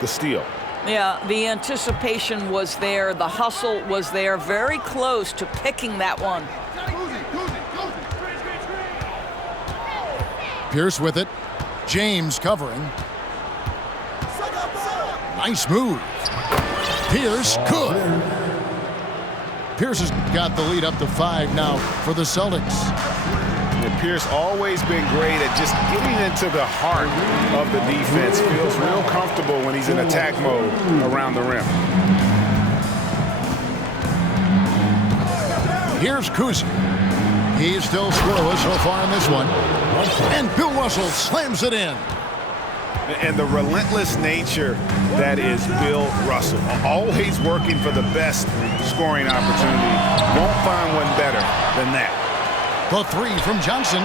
the steal. Yeah, the anticipation was there. The hustle was there. Very close to picking that one. Pierce with it. James covering. Nice move. Pierce, good. Pierce has got the lead up to 5 now for the Celtics. And Pierce always been great at just getting into the heart of the defense. Feels real comfortable when he's in attack mode around the rim. Here's Kuzi. He's still scoreless so far in this one. And Bill Russell slams it in. And the relentless nature that is Bill Russell. Always working for the best scoring opportunity. Won't find one better than that. The 3 from Johnson.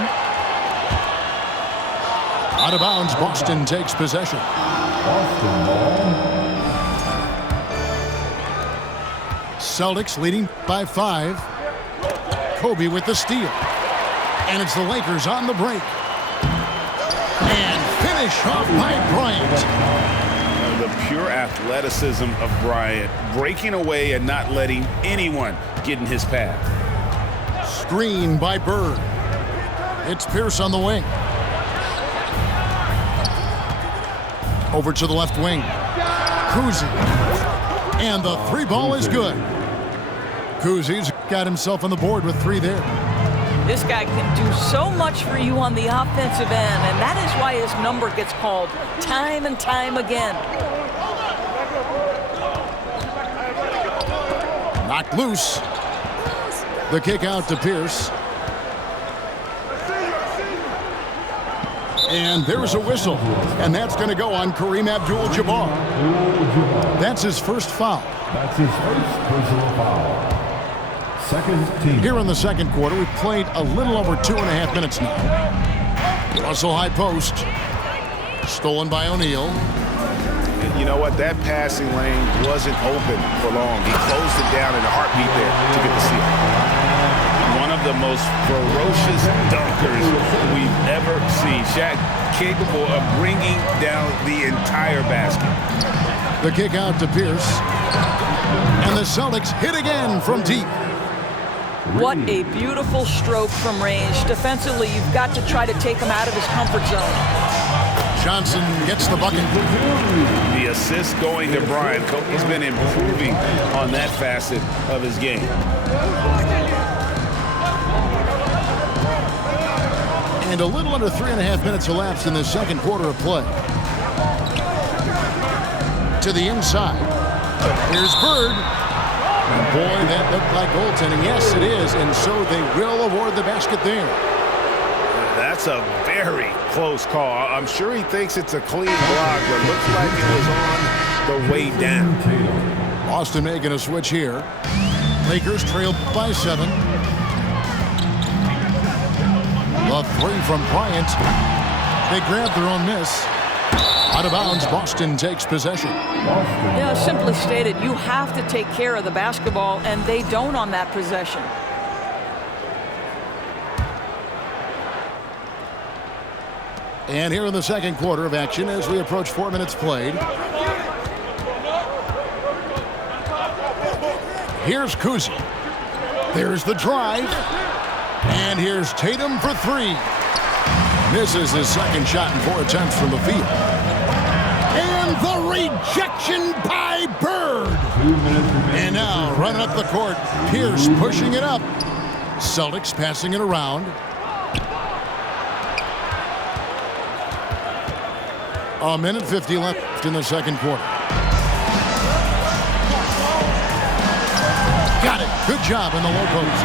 Out of bounds, Boston takes possession. Celtics leading by 5. Kobe with the steal. And it's the Lakers on the break. And finish off by Bryant. The pure athleticism of Bryant, breaking away and not letting anyone get in his path. Screen by Bird. It's Pierce on the wing. Over to the left wing. Kuzi. And the 3 ball is good. Kuzi's got himself on the board with 3 there. This guy can do so much for you on the offensive end, and that is why his number gets called time and time again. Knocked loose. The kick out to Pierce. And there's a whistle. And that's going to go on Kareem Abdul-Jabbar. That's his first foul. That's his first personal foul. Second team. Here in the second quarter, we've played a little over 2.5 minutes now. Russell high post. Stolen by O'Neal. You know what? That passing lane wasn't open for long. He closed it down in a heartbeat there to get the steal. One of the most ferocious dunkers we've ever seen. Shaq capable of bringing down the entire basket. The kick out to Pierce. And the Celtics hit again from deep. What a beautiful stroke from range. Defensively, you've got to try to take him out of his comfort zone. Johnson gets the bucket. The assist going to Bryant. Kobe's been improving on that facet of his game. And a little under 3.5 minutes elapsed in the second quarter of play. To the inside. Here's Bird. And boy, that looked like goaltending. Yes, it is. And so they will award the basket there. That's a very close call. I'm sure he thinks it's a clean block, but looks like it was on the way down. Boston making a switch here. Lakers trail by 7. The 3 from Bryant. They grab their own miss. Out of bounds, Boston takes possession. Yeah, simply stated, you have to take care of the basketball, and they don't on that possession. And here in the second quarter of action as we approach 4 minutes played. Here's Kuzi. There's the drive. And here's Tatum for 3. Misses his second shot in 4 attempts from the field. And the rejection by Bird. And now running up the court. Pierce pushing it up. Celtics passing it around. A minute 50 left in the second quarter. Got it. Good job in the low post.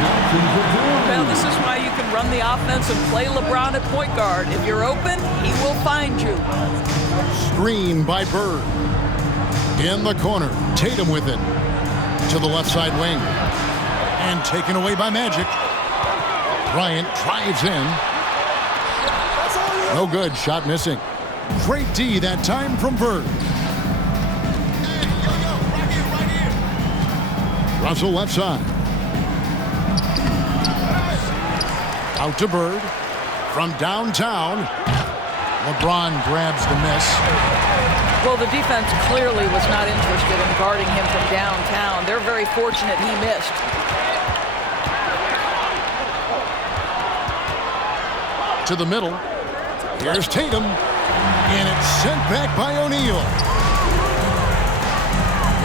Well, this is why you can run the offense and play LeBron at point guard. If you're open, he will find you. Screen by Bird. In the corner. Tatum with it. To the left side wing. And taken away by Magic. Bryant drives in. No good. Shot missing. Great D that time from Bird. Russell left side. Out to Bird. From downtown. LeBron grabs the miss. Well, the defense clearly was not interested in guarding him from downtown. They're very fortunate he missed. To the middle. Here's Tatum. And it's sent back by O'Neal.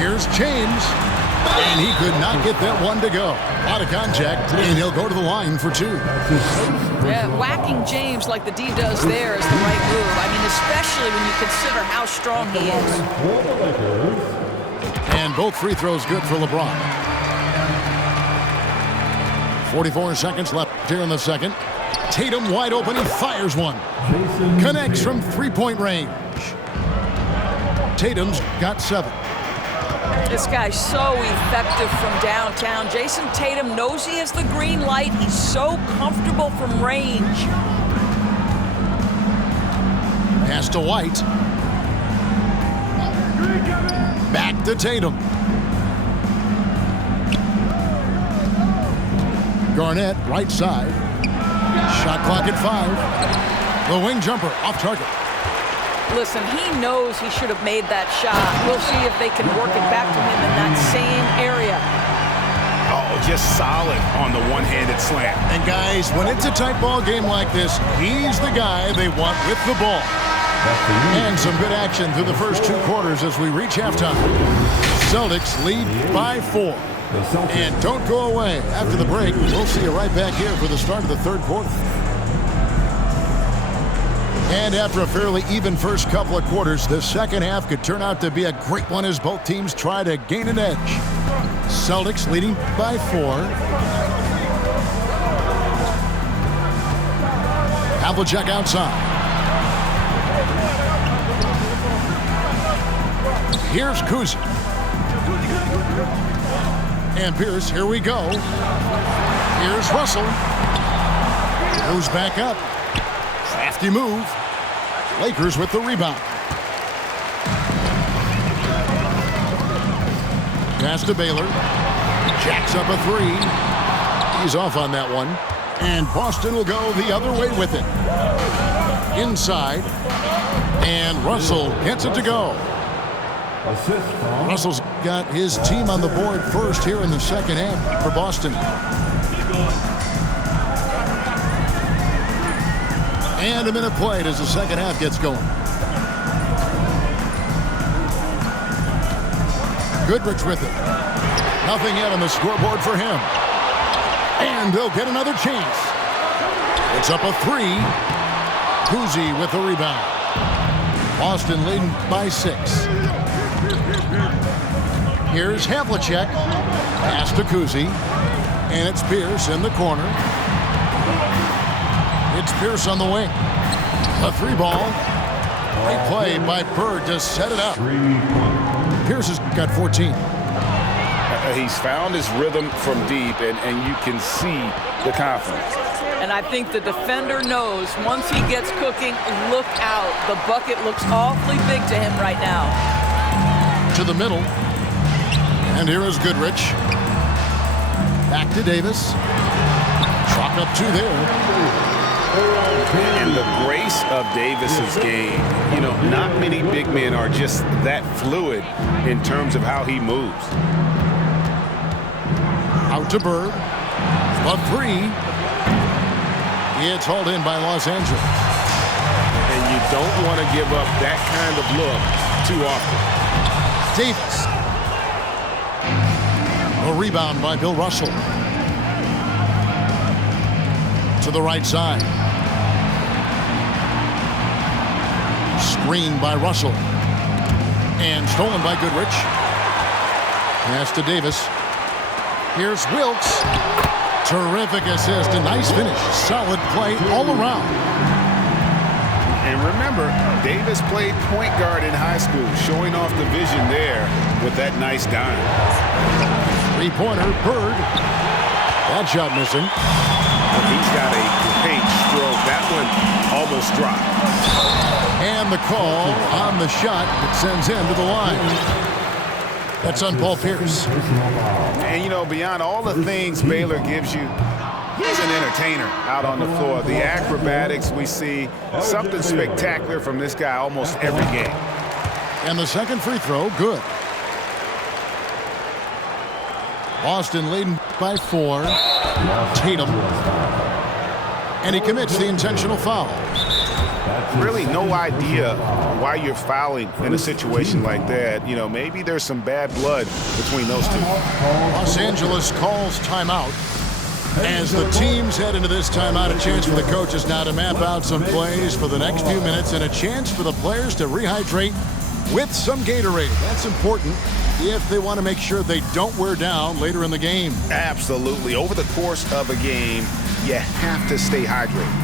Here's James. And he could not get that one to go. A lot of contact, and he'll go to the line for 2. Yeah, whacking James like the D does there is the right move. I mean, especially when you consider how strong he is. And both free throws good for LeBron. 44 seconds left here in the second. Tatum wide open. He fires one. Connects from three-point range. Tatum's got 7. This guy's so effective from downtown. Jason Tatum knows he has the green light. He's so comfortable from range. Pass to White. Back to Tatum. Garnett, right side. Shot clock at 5. The wing jumper off target. Listen, he knows he should have made that shot. We'll see if they can work it back to him in that same area. Oh, just solid on the one-handed slam. And guys, when it's a tight ball game like this, he's the guy they want with the ball. And some good action through the first 2 quarters as we reach halftime. Celtics lead by 4. And don't go away. After the break, we'll see you right back here for the start of the third quarter. And after a fairly even first couple of quarters, the second half could turn out to be a great one as both teams try to gain an edge. Celtics leading by 4. Havlicek outside. Here's Kuzic. And Pierce, here we go. Here's Russell. Goes back up. Crafty move. Lakers with the rebound. Pass to Baylor. Jacks up a 3. He's off on that one. And Boston will go the other way with it. Inside. And Russell gets it to go. Russell's got his team on the board first here in the second half for Boston. And a minute played as the second half gets going. Goodrich with it. Nothing yet on the scoreboard for him. And they'll get another chance. It's up a 3. Kuzi with the rebound. Boston leading by 6. Here's Havlicek. Pass to Kuzi. And it's Pierce in the corner. It's Pierce on the wing. A 3-ball. Great play by Bird to set it up. Pierce has got 14. He's found his rhythm from deep, and you can see the confidence. And I think the defender knows once he gets cooking, look out. The bucket looks awfully big to him right now. To the middle. And here is Goodrich. Back to Davis. Chalk up 2 there. And the grace of Davis's game, you know, not many big men are just that fluid in terms of how he moves. Out to Bird. A 3. It's hauled in by Los Angeles. And you don't want to give up that kind of look too often. Davis. A rebound by Bill Russell. To the right side. Screen by Russell. And stolen by Goodrich. Pass to Davis. Here's Wilkes. Terrific assist. A nice finish. Solid play all around. And remember, Davis played point guard in high school, showing off the vision there with that nice dime. 3-pointer, Bird. That shot missing. He's got a great stroke. That one almost dropped. And the call on the shot that sends him to the line. That's on Paul Pierce. And, you know, beyond all the things Baylor gives you, he's an entertainer out on the floor. The acrobatics we see, something spectacular from this guy almost every game. And the second free throw, good. Boston leading by 4. Tatum. And he commits the intentional foul. Really no idea why you're fouling in a situation like that. You know, maybe there's some bad blood between those two. Los Angeles calls timeout. As the teams head into this timeout, a chance for the coaches now to map out some plays for the next few minutes and a chance for the players to rehydrate with some Gatorade. That's important if they want to make sure they don't wear down later in the game. Absolutely. Over the course of a game, you have to stay hydrated.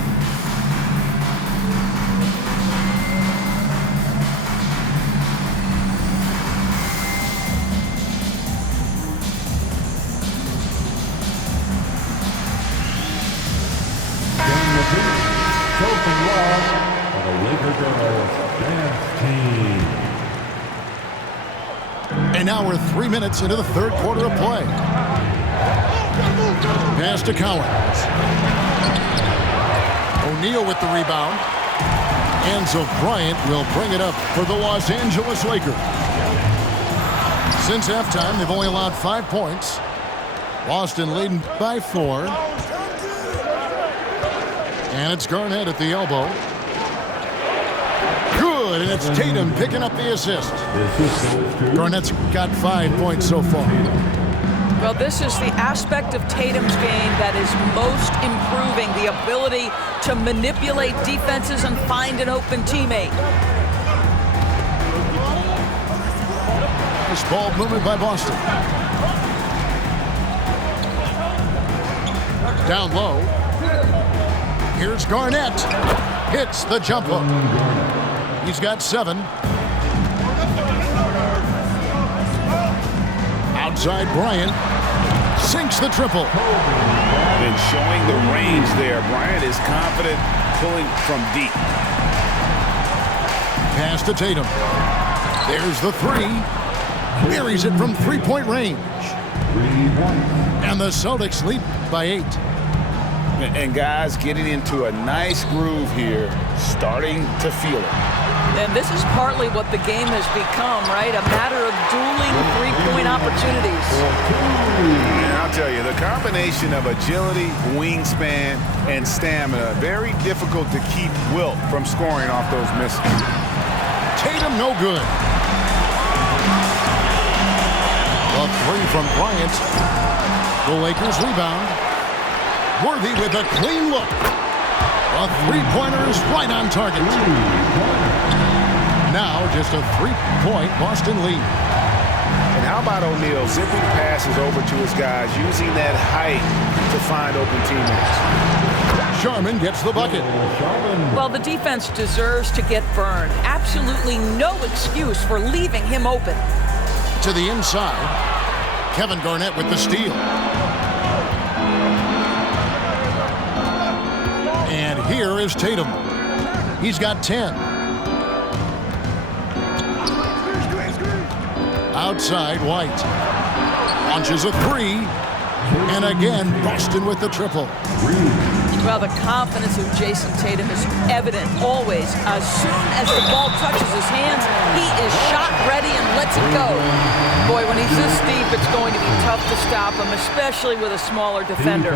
And now we're 3 minutes into the third quarter of play. Pass to Collins. O'Neal with the rebound. Enzo Bryant will bring it up for the Los Angeles Lakers. Since halftime, they've only allowed 5 points. Boston leading by 4. And it's Garnett at the elbow. Good, and it's Tatum picking up the assist. Garnett's got 5 points so far. Well, this is the aspect of Tatum's game that is most improving, the ability to manipulate defenses and find an open teammate. Nice ball movement by Boston. Down low. Here's Garnett. Hits the jump hook. He's got 7. Outside Bryant. Sinks the triple. And showing the range there. Bryant is confident pulling from deep. Pass to Tatum. There's the 3. Buries it from three-point range. And the Celtics lead by 8. And guys getting into a nice groove here, starting to feel it. And this is partly what the game has become, right? A matter of dueling three-point opportunities. And I'll tell you, the combination of agility, wingspan, and stamina, very difficult to keep Wilt from scoring off those misses. Tatum no good. A 3 from Bryant. The Lakers rebound. Worthy with a clean look. A three-pointer is right on target. Now just a 3-point Boston lead. And how about O'Neal zipping passes over to his guys, using that height to find open teammates. Sharman gets the bucket. Well, the defense deserves to get burned. Absolutely no excuse for leaving him open. To the inside. Kevin Garnett with the steal. And here is Tatum. He's got 10. Outside White. Launches a 3. And again, Boston with the triple. Well, the confidence of Jason Tatum is evident always. As soon as the ball touches his hands, he is shot ready and lets it go. Boy, when he's this deep, it's going to be tough to stop him, especially with a smaller defender.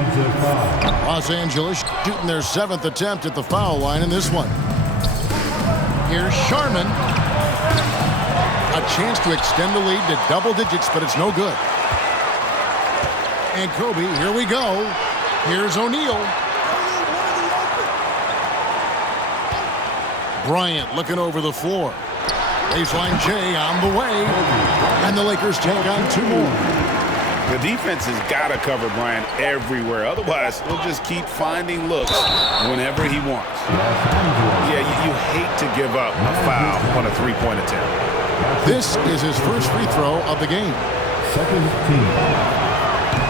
Los Angeles shooting their 7th attempt at the foul line in this one. Here's Sharman. A chance to extend the lead to double digits, but it's no good. And Kobe, here we go. Here's O'Neal. Bryant looking over the floor. Baseline J on the way. And the Lakers take on 2 more. The defense has got to cover Bryant everywhere. Otherwise, he'll just keep finding looks whenever he wants. Yeah, you hate to give up a foul on a 3-point attempt. This is his first free throw of the game. Second team.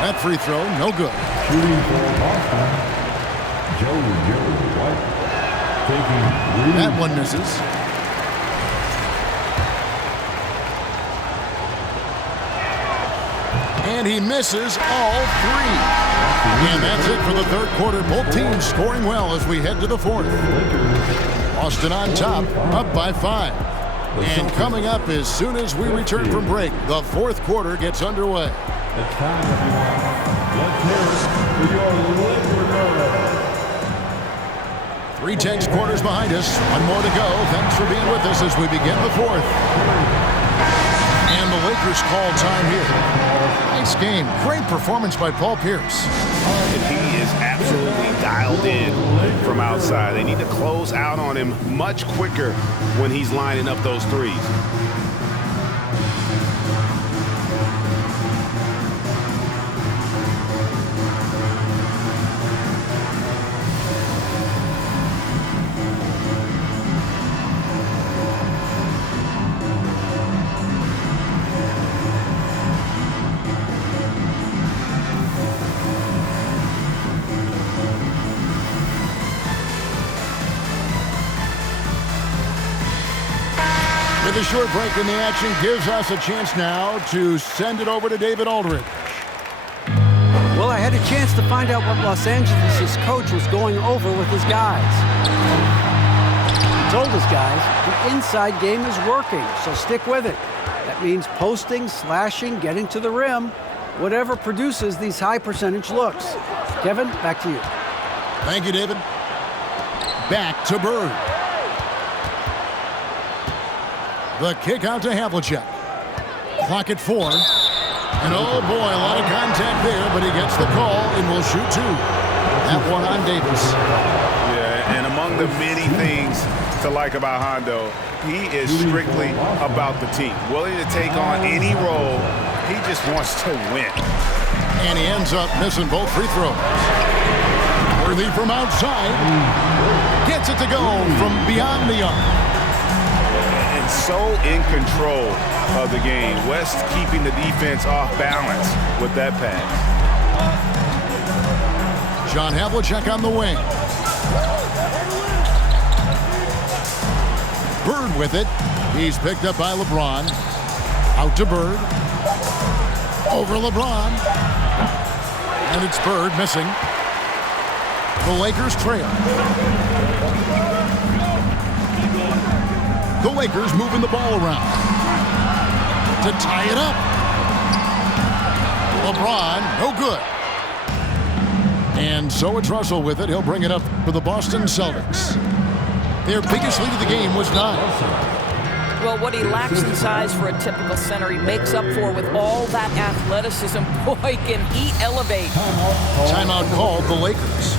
That free throw, no good. Shooting for Boston, Joe White. That one misses. And he misses all 3. And that's it for the third quarter. Both teams scoring well as we head to the fourth. Boston on top, up by 5. And coming up as soon as we return from break, the fourth quarter gets underway. It's time, everyone. Let's hear it for your Laker girls. 3 quarters behind us. One more to go. Thanks for being with us as we begin the fourth. And the Lakers call time here. Nice game. Great performance by Paul Pierce. And he is absolutely dialed in from outside. They need to close out on him much quicker when he's lining up those threes. With a short break in the action gives us a chance now to send it over to David Aldridge. Well, I had a chance to find out what Los Angeles' coach was going over with his guys. He told his guys, the inside game is working, so stick with it. That means posting, slashing, getting to the rim, whatever produces these high percentage looks. Kevin, back to you. Thank you, David. Back to Bird. The kick out to Havlicek. Clock at 4. And oh boy, a lot of contact there, but he gets the call and will shoot 2. That one on Davis. Yeah, and among the many things to like about Hondo, he is strictly about the team. Willing to take on any role. He just wants to win. And he ends up missing both free throws. Worthy from outside. Gets it to go from beyond the arc. And so in control of the game. West keeping the defense off balance with that pass. John Havlicek on the wing. Bird with it. He's picked up by LeBron. Out to Bird. Over LeBron. And it's Bird missing. The Lakers trail. The Lakers moving the ball around to tie it up. LeBron, no good. And so it's Russell with it. He'll bring it up for the Boston Celtics. Their biggest lead of the game was 9. Well, what he lacks in size for a typical center, he makes up for with all that athleticism. Boy, can he elevate. Timeout called the Lakers.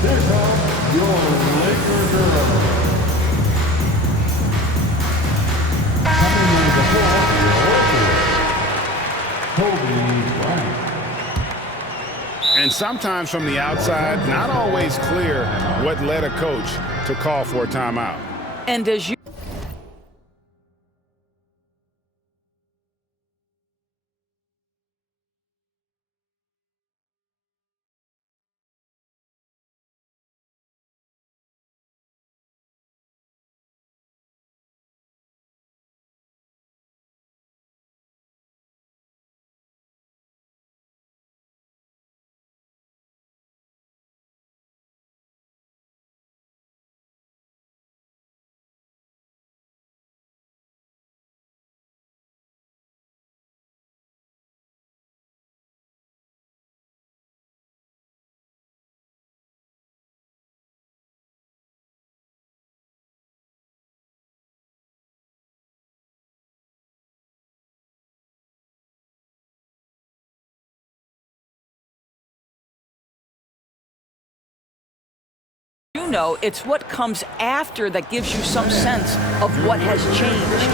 Here comes your Laker girls. Coming into the floor, Kobe Bryant. And sometimes from the outside, not always clear what led a coach to call for a timeout. And as you know, it's what comes after that gives you some sense of what has changed.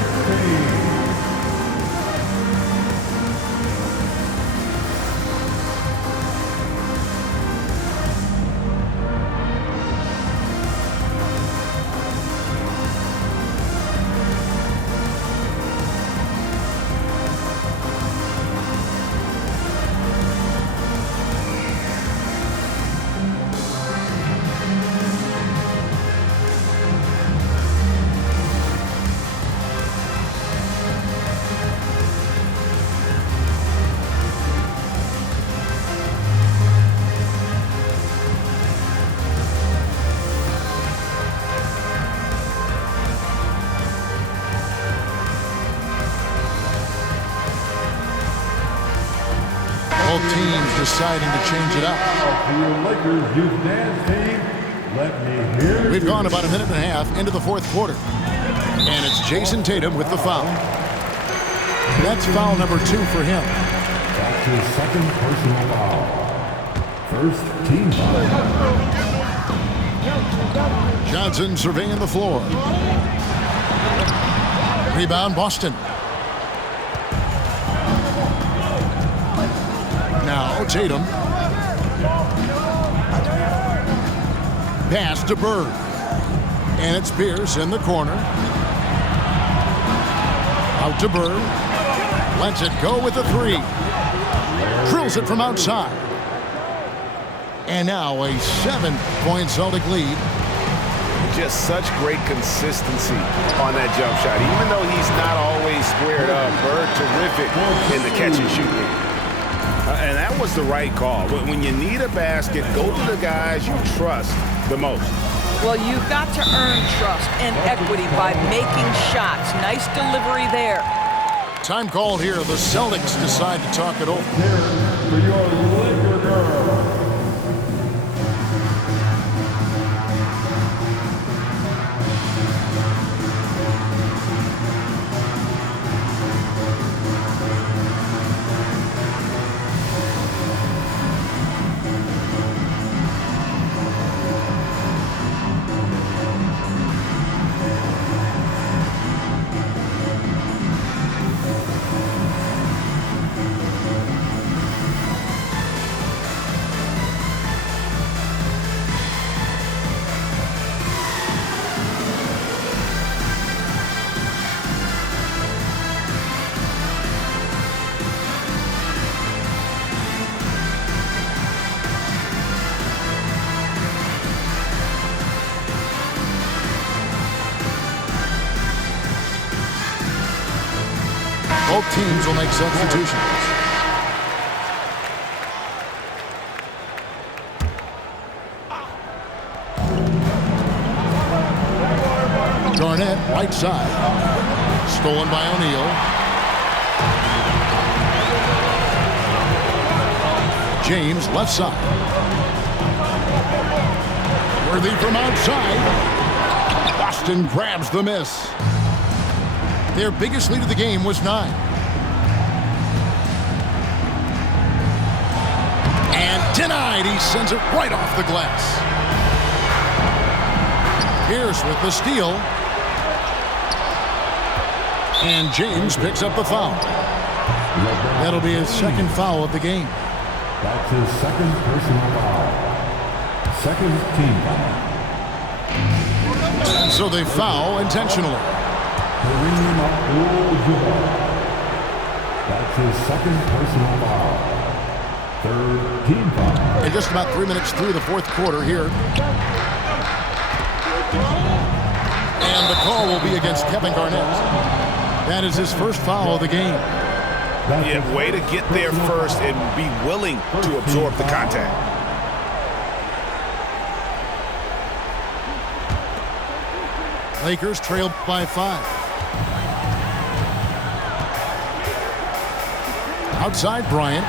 Both teams deciding to change it up. For your Lakers Youth Dance Team, let me hear We've gone about a minute and a half into the fourth quarter. And it's Jason Tatum with the foul. That's foul number 2 for him. That's his second personal foul. First team foul. Johnson surveying the floor. Rebound, Boston. Now Tatum. Pass to Bird. And it's Pierce in the corner. Out to Bird. Lets it go with a 3. Drills it from outside. And now a 7-point Celtic lead. Just such great consistency on that jump shot. Even though he's not always squared up, Bird terrific in the catch and shoot game. And that was the right call. When you need a basket, go to the guys you trust the most. Well, you've got to earn trust and equity by making shots. Nice delivery there. Time called here. The Celtics decide to talk it over. For your Laker girl. Both teams will make substitutions. Garnett, right side. Stolen by O'Neal. James, left side. Worthy from outside. Boston grabs the miss. Their biggest lead of the game was 9. And denied. He sends it right off the glass. Pierce with the steal. And James picks up the foul. That'll be his second foul of the game. That's his second personal foul. Second team foul. And so they foul intentionally. Kareem Abdul-Jabbar. That's his second personal foul. Third team foul. And just about 3 minutes through the fourth quarter here. And the call will be against Kevin Garnett. That is his first foul of the game. Yeah, way to get there first and be willing to absorb the contact. Lakers trail by 5. Outside Bryant.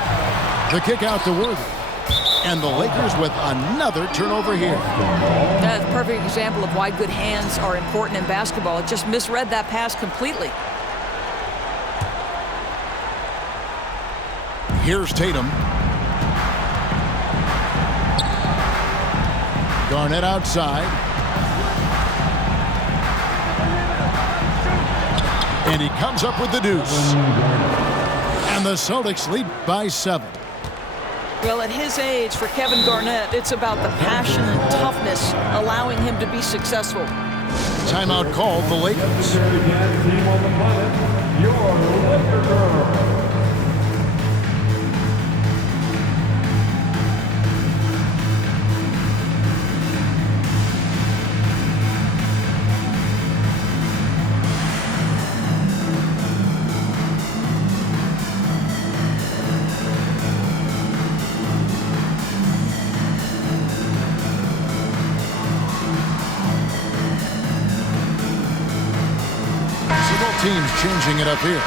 The kick out to Worthy. And the Lakers with another turnover here. That's a perfect example of why good hands are important in basketball. It just misread that pass completely. Here's Tatum. Garnett outside. And he comes up with the deuce. And the Celtics lead by 7. Well, at his age, for Kevin Garnett, it's about the passion and toughness allowing him to be successful. Timeout called the Lakers. Team on the planet, your Laker girl. Teams changing it up here.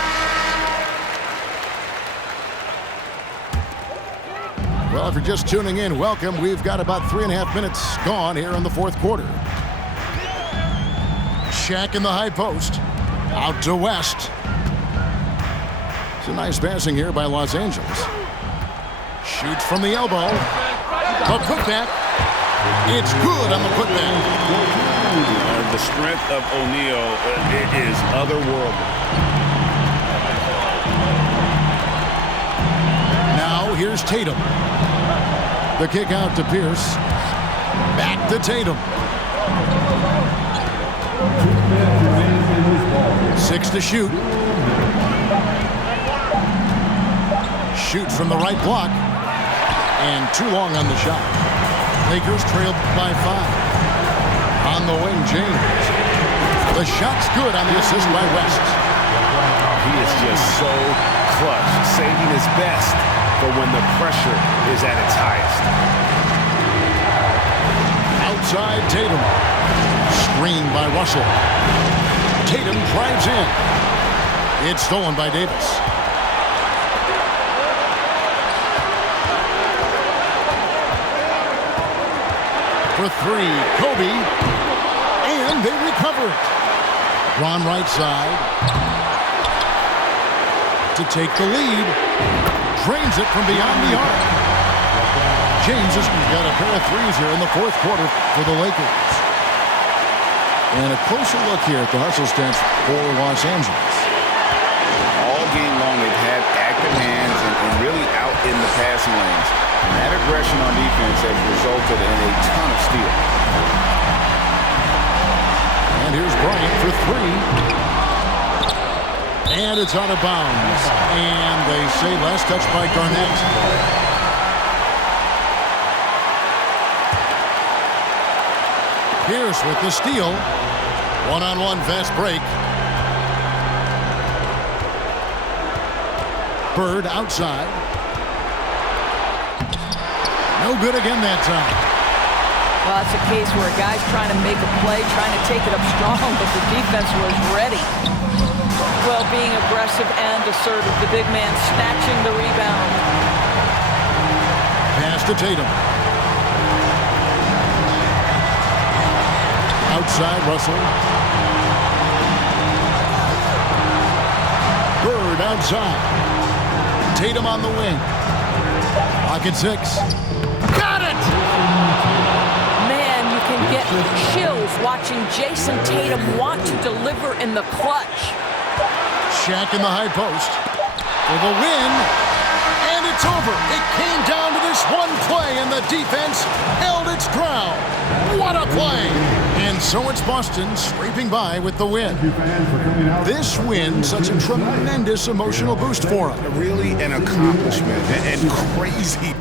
Well, if you're just tuning in, welcome. We've got about 3.5 minutes gone here in the fourth quarter. Shaq in the high post. Out to West. It's a nice passing here by Los Angeles. Shoots from the elbow. A putback. It's good on the putback. The strength of O'Neal is otherworldly. Now here's Tatum. The kick out to Pierce. Back to Tatum. 6 to shoot. Shoots from the right block. And too long on the shot. Lakers trailed by 5. On the wing, James. The shot's good on the assist by West. He is just so clutch, saving his best for when the pressure is at its highest. Outside Tatum. Screen by Russell. Tatum drives in. It's stolen by Davis. For 3, Kobe. And they recover it. Ron right side. To take the lead. Drains it from beyond the arc. James has got a pair of threes here in the fourth quarter for the Lakers. And a closer look here at the hustle stats for Los Angeles. All game long, they've had active hands and really out in the passing lanes. And that aggression on defense has resulted in a ton of steals. And here's Bryant for 3. And it's out of bounds. And they say last touch by Garnett. Pierce with the steal. One-on-one fast break. Bird outside. No good again that time. Well, it's a case where a guy's trying to make a play, trying to take it up strong, but the defense was ready. Well, being aggressive and assertive, the big man snatching the rebound. Pass to Tatum. Outside Russell. Bird outside. Tatum on the wing. Pocket 6. Got it! Man, you can get chills watching Jason Tatum want to deliver in the clutch. Shaq in the high post for the win. And it's over. It came down to this one play, and the defense held its ground. What a play! And so it's Boston scraping by with the win. This win, such a tremendous emotional boost for them. Really an accomplishment and crazy